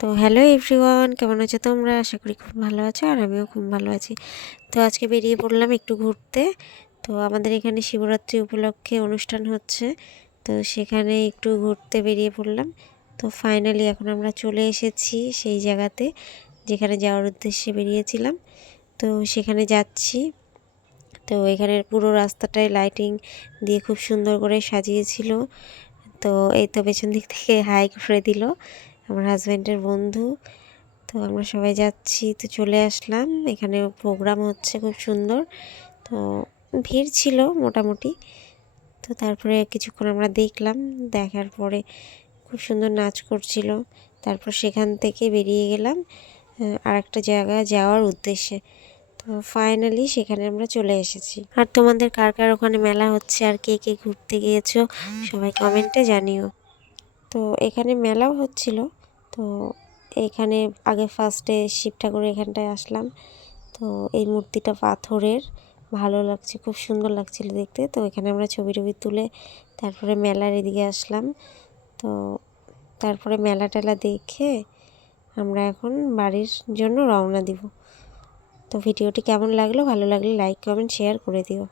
তো hello everyone, কেমন আছো তোমরা? আশা করি খুব ভালো আছো, আর আমিও খুব ভালো আছি। তো আজকে বেরিয়ে পড়লাম একটু ঘুরতে। তো আমাদের এখানে শিবরাত্রি উপলক্ষে অনুষ্ঠান হচ্ছে, তো সেখানে একটু ঘুরতে বেরিয়ে পড়লাম। তো ফাইনালি এখন আমরা চলে এসেছি সেই জায়গাতে যেখানে যাওয়ার উদ্দেশ্যে বেরিয়েছিলাম। তো সেখানে যাচ্ছি। তো এখানের পুরো রাস্তাটায় লাইটিং দিয়ে খুব সুন্দর করে সাজিয়েছিল। তো এই তো পেছন দিক থেকে হাই করে দিল আমার হাজব্যান্ডের বন্ধু। তো আমরা সবাই যাচ্ছি, তো চলে আসলাম। এখানে প্রোগ্রাম হচ্ছে খুব সুন্দর। তো ভিড় ছিল মোটামুটি। তো তারপরে কিছুক্ষণ আমরা দেখলাম, দেখার পরে খুব সুন্দর নাচ করছিল। তারপর সেখান থেকে বেরিয়ে গেলাম আর একটা জায়গায় যাওয়ার উদ্দেশ্যে। তো ফাইনালি সেখানে আমরা চলে এসেছি। আর তোমাদের কার কার ওখানে মেলা হচ্ছে আর কে কে ঘুরতে গিয়েছো সবাই কমেন্টে জানিও। তো এখানে মেলাও হচ্ছিল। তো এখানে আগে ফার্স্টে শিব ঠাকুরের এখানটায় আসলাম। তো এই মূর্তিটা পাথরের, ভালো লাগছে, খুব সুন্দর লাগছিল দেখতে। তো এখানে আমরা ছবি টবি তুলে তারপরে মেলার এদিকে আসলাম। তো তারপরে মেলা টেলা দেখে আমরা এখন বাড়ির জন্য রওনা দিব। তো ভিডিওটি কেমন লাগলো, ভালো লাগলে লাইক কমেন্ট শেয়ার করে দিও।